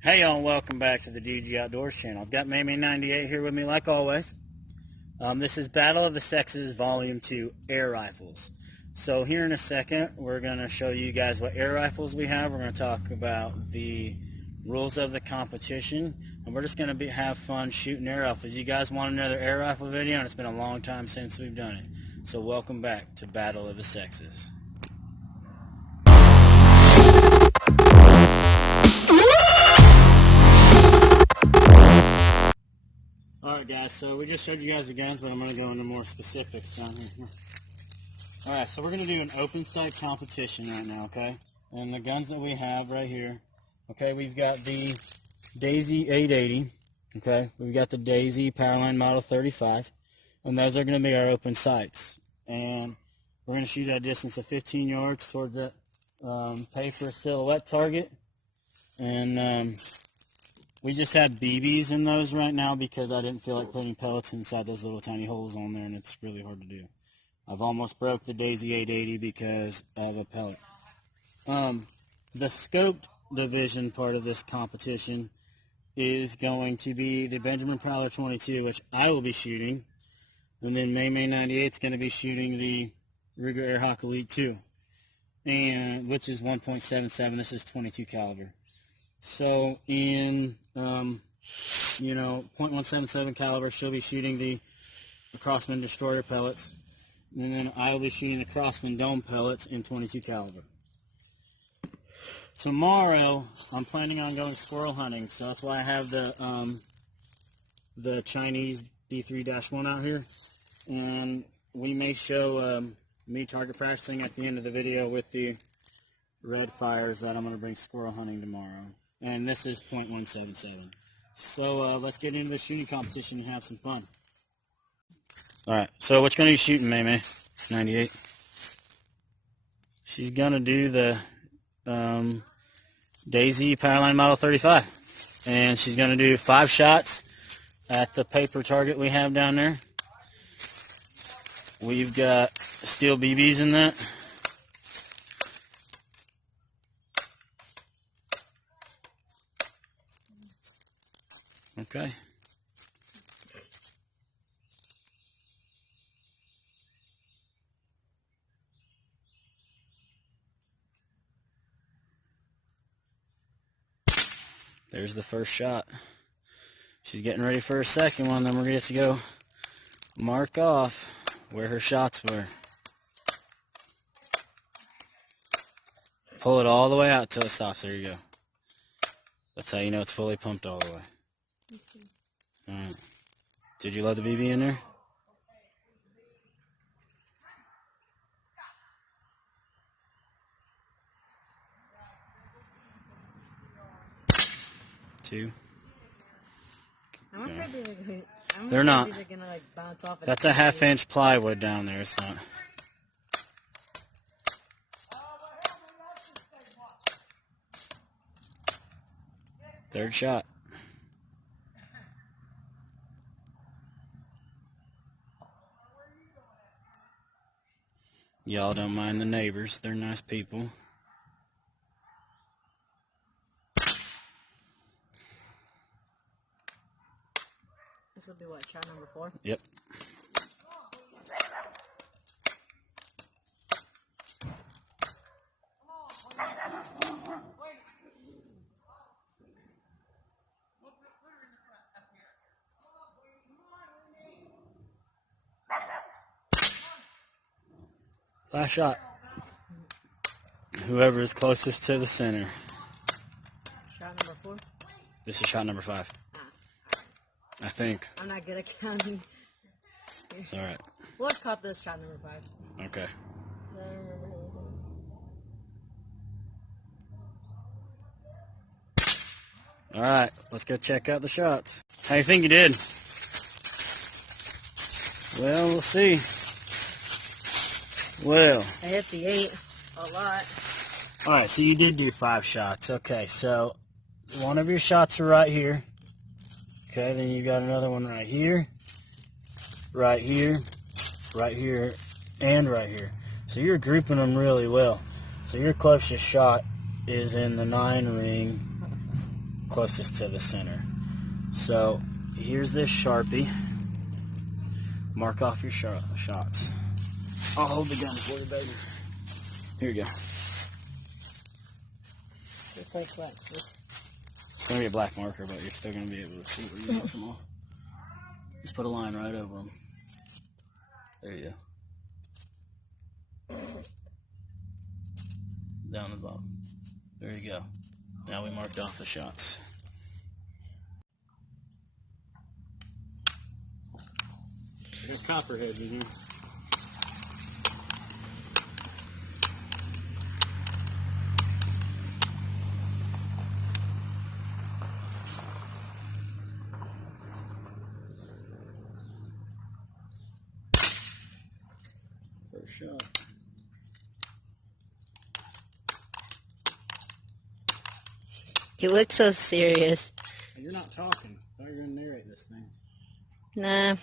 Hey y'all, and welcome back to the DG Outdoors channel. I've got Mamie98 here with me like always. This is Battle of the Sexes Volume 2 Air Rifles. So here in a second, we're going to show you guys what air rifles we have. We're going to talk about the rules of the competition, and we're just going to have fun shooting air rifles. You guys want another air rifle video, and it's been a long time since we've done it. So welcome back to Battle of the Sexes. Alright guys, so we just showed you guys the guns, but I'm going to go into more specifics down here. Alright, so we're going to do an open sight competition right now, okay? And the guns that we have right here, okay, we've got the Daisy 880, okay? We've got the Daisy Powerline Model 35, and those are going to be our open sights. And we're going to shoot at a distance of 15 yards towards that paper silhouette target. And we just have BBs in those right now because I didn't feel like putting pellets inside those little tiny holes on there, and it's really hard to do. I've almost broke the Daisy 880 because of a pellet. The scoped division part of this competition is going to be the Benjamin Prowler 22, which I will be shooting, and then Mamie98 is going to be shooting the Ruger Airhawk Elite 2, and which is 1.77. This is 22 caliber. So in, .177 caliber, she'll be shooting the Crossman Destroyer pellets, and then I will be shooting the Crossman Dome pellets in 22 caliber. Tomorrow, I'm planning on going squirrel hunting, so that's why I have the Chinese B3-1 out here, and we may show me target practicing at the end of the video with the red fires that I'm going to bring squirrel hunting tomorrow. And this is .177. So let's get into the shooting competition and have some fun. Alright, so what you going to be shooting, Mamie? 98. She's going to do the Daisy Powerline Model 35. And she's going to do 5 shots at the paper target we have down there. We've got steel BBs in that. Okay. There's the first shot. She's getting ready for her second one, then we're going to get to go mark off where her shots were. Pull it all the way out till it stops. There you go. That's how you know it's fully pumped all the way. Alright. Did you load the BB in there? Two. They're not. That's a half-inch plywood down there. It's not. Third shot. Y'all don't mind the neighbors. They're nice people. This will be what, shot number 4? Yep. Last shot. Whoever is closest to the center. Shot number 4? This is shot number 5. I think. I'm not good at counting. It's alright. Let's call this shot number 5. Okay. Alright, let's go check out the shots. How do you think you did? Well, we'll see. Well. I hit the 8 a lot. Alright, so you did do 5 shots. Okay, so one of your shots are right here. Okay, then you got another one right here, right here, right here, and right here. So you're grouping them really well. So your closest shot is in the 9 ring closest to the center. So here's this Sharpie. Mark off your shots. I'll hold the gun for you, baby. Here you go. Just like what? It's going to be a black marker, but you're still going to be able to see where you mark them all. Just put a line right over them. There you go. Down the bottom. There you go. Now we marked off the shots. There's copperheads in here. First shot. You look so serious. You're not talking. I thought you were going to narrate this thing. Nah.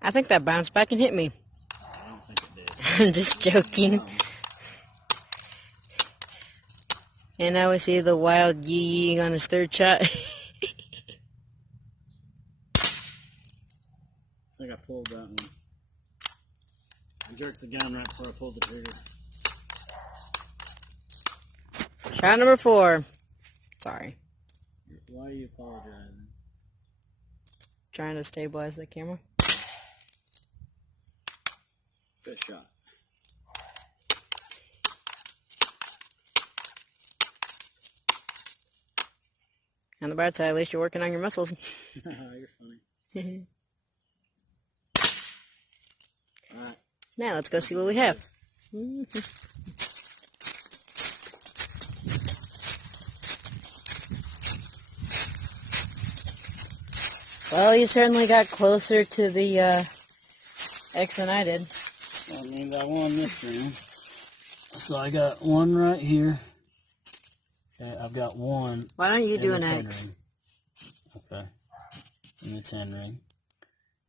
I think that bounced back and hit me. I don't think it did. I'm just joking. And now we see the wild yee on his third shot. I think I pulled that one. I jerked the gun right before I pulled the trigger. Shot number 4. Sorry. Why are you apologizing? Trying to stabilize the camera. Good shot. On the bright side, at least you're working on your muscles. You're funny. Alright. Now let's go see what we have. Well, you certainly got closer to the X than I did. That means I won this round. So I got one right here. Okay, I've got one. Why don't you in do the an 10 X? ring. Okay. In the 10 ring.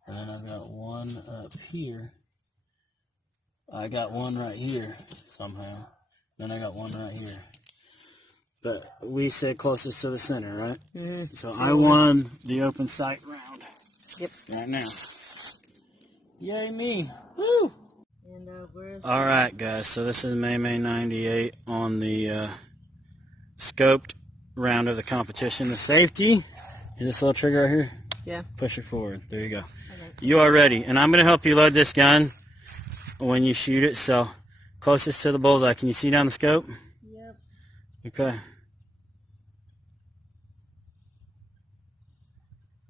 And then I've got one up here. I got one right here somehow. Then I got one right here. But we said closest to the center, right? Mm-hmm. So I won the open sight round. Yep. Right now. Yay me. Woo! And where's Alright guys, so this is May 98 on the scoped round of the competition. The safety is this little trigger right here. Yeah. Push it forward. There you go. Okay. You are ready. And I'm going to help you load this gun when you shoot it. So closest to the bullseye. Can you see down the scope? Yep. Okay.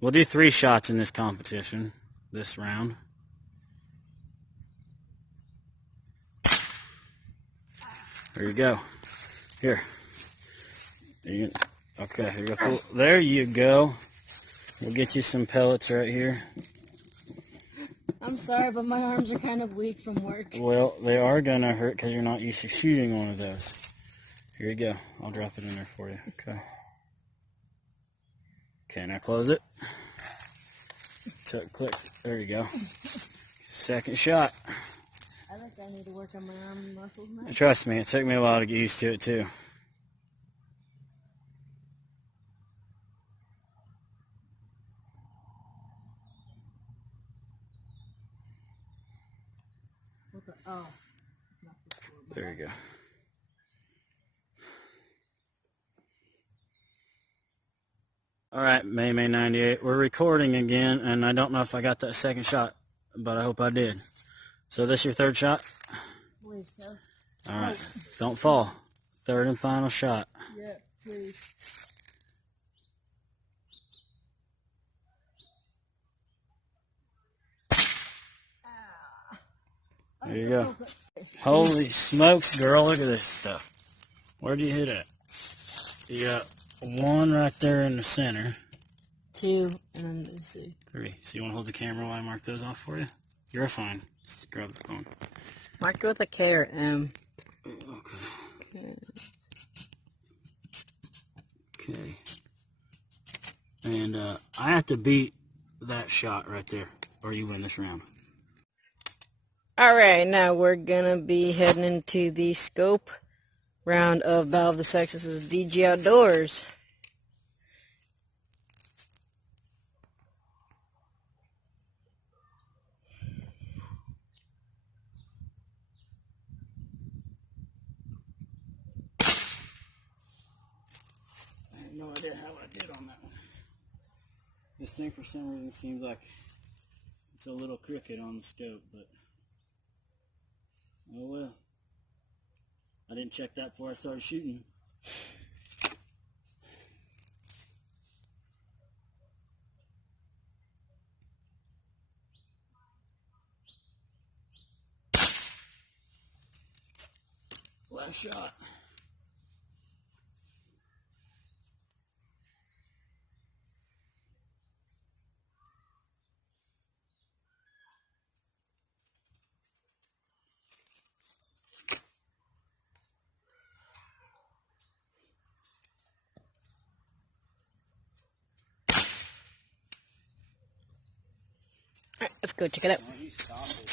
We'll do 3 shots in this competition, this round. There you go. Here. Okay, here you go. There you go. We'll get you some pellets right here. I'm sorry, but my arms are kind of weak from work. Well, they are going to hurt because you're not used to shooting one of those. Here you go. I'll drop it in there for you. Okay. Okay, now close it. Clicks. There you go. Second shot. I think I need to work on my arm muscles now. Trust me, it took me a while to get used to it too. Oh. There you go. Alright, May 98. We're recording again, and I don't know if I got that second shot, but I hope I did. So this your third shot? I believe so. Alright, don't fall. Third and final shot. Yeah, please. There you go. Holy smokes, girl, look at this stuff. Where'd you hit it? You got one right there in the center. 2, and then let's see. 3. So you want to hold the camera while I mark those off for you? You're fine. Just grab the phone. Mark it with a K or M. Okay. Okay. And I have to beat that shot right there, or you win this round. Alright, now we're gonna be heading into the scope round of Valve the Sex's DG Outdoors. I have no idea how I did on that one. This thing for some reason seems like it's a little crooked on the scope, but oh well. I didn't check that before I started shooting. Last shot. Alright, let's go check it out. Oh, he stopped it.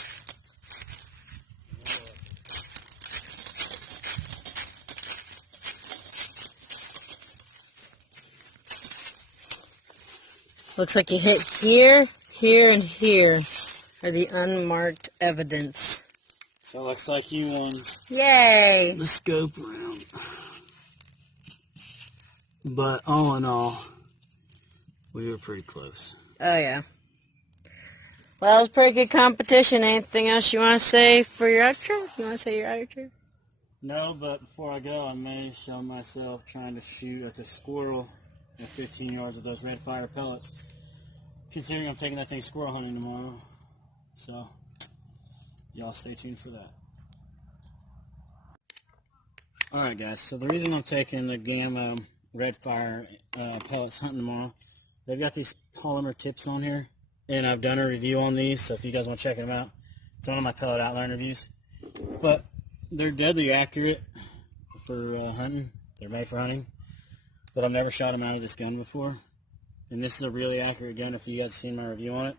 Looks like you hit here, here, and here are the unmarked evidence. So it looks like you won Yay! the scope round. But all in all, we were pretty close. Oh yeah. Well, it was a pretty good competition. Anything else you want to say for your outro? You want to say your outro? No, but before I go, I may show myself trying to shoot at the squirrel at 15 yards with those red fire pellets. Considering I'm taking that thing squirrel hunting tomorrow. So, y'all stay tuned for that. Alright guys, so the reason I'm taking the Gamma red fire pellets hunting tomorrow, they've got these polymer tips on here. And I've done a review on these, so if you guys want to check them out, it's one of my pellet outline reviews. But they're deadly accurate for hunting. They're made for hunting. But I've never shot them out of this gun before. And this is a really accurate gun if you guys have seen my review on it.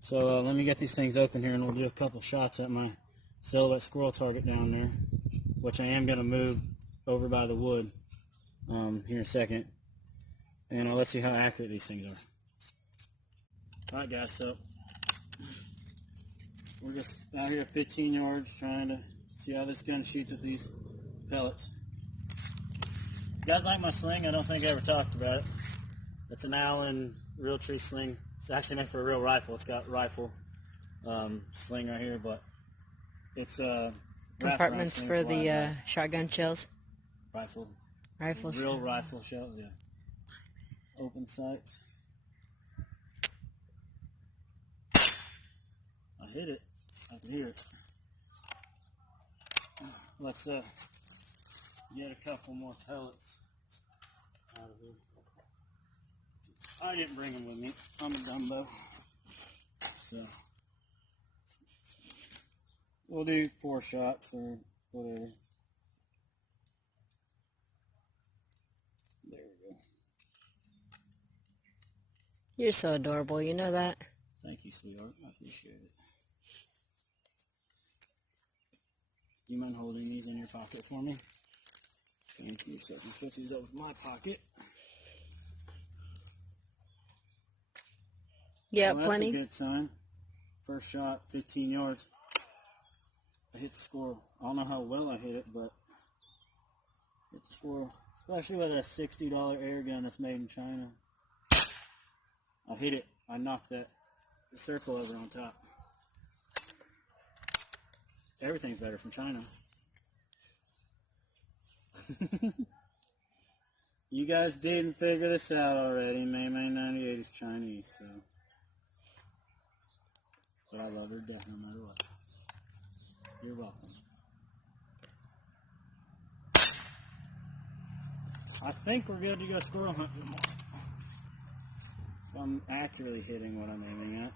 So let me get these things open here and we'll do a couple shots at my silhouette squirrel target down there, which I am going to move over by the wood here in a second. And let's see how accurate these things are. Alright guys, so we're just out here at 15 yards trying to see how this gun shoots with these pellets. You guys like my sling? I don't think I ever talked about it. It's an Allen Realtree sling. It's actually meant for a real rifle. It's got rifle sling right here, but it's compartments for the shotgun shells. Rifle. Rifle real shell. rifle shell, yeah. Open sights. I hit it. I can hear it. Let's get a couple more pellets out of here. I didn't bring them with me. I'm a dumbo. So we'll do 4 shots or whatever. There we go. You're so adorable, you know that? Thank you, sweetheart. I appreciate it. Do you mind holding these in your pocket for me? Thank you. So I can switch these over to my pocket. Yeah, Well, plenty. that's a good sign. First shot, 15 yards. I hit the squirrel. I don't know how well I hit it, but hit the squirrel. Especially with a $60 air gun that's made in China. I hit it. I knocked the circle over on top. Everything's better from China. You guys didn't figure this out already. May 98 is Chinese, so. But I love her death no matter what. You're welcome. I think we're good to go squirrel hunting tomorrow. If I'm accurately hitting what I'm aiming at.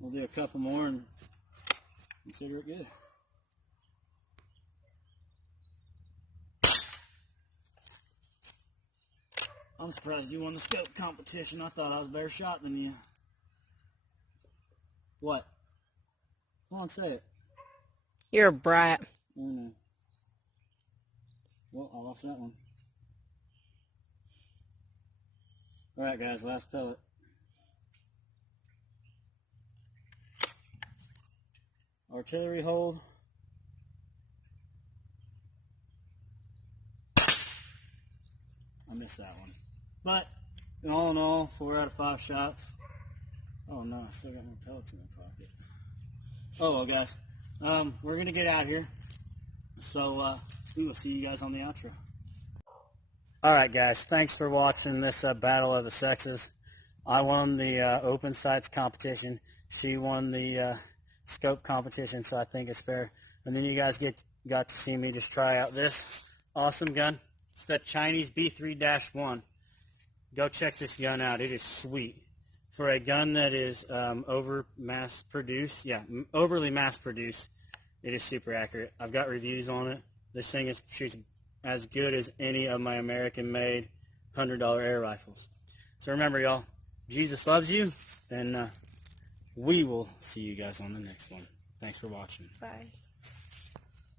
We'll do a couple more and consider it good. I'm surprised you won the scope competition. I thought I was a better shot than you. What? Come on, say it. You're a brat. Well, I lost that one. Alright guys, last pellet. Artillery hold. I missed that one. But, all in all, 4 out of 5 shots. Oh no, I still got more pellets in my pocket. Oh well guys, we're going to get out here. So, we will see you guys on the outro. Alright guys, thanks for watching this Battle of the Sexes. I won the open sights competition. She won the scope competition, so I think it's fair. And then you guys got to see me just try out this awesome gun. It's the Chinese B3-1. Go check this gun out. It is sweet. For a gun that is overly mass-produced, it is super accurate. I've got reviews on it. This thing shoots as good as any of my American-made $100 air rifles. So remember, y'all, Jesus loves you, and we will see you guys on the next one. Thanks for watching. Bye.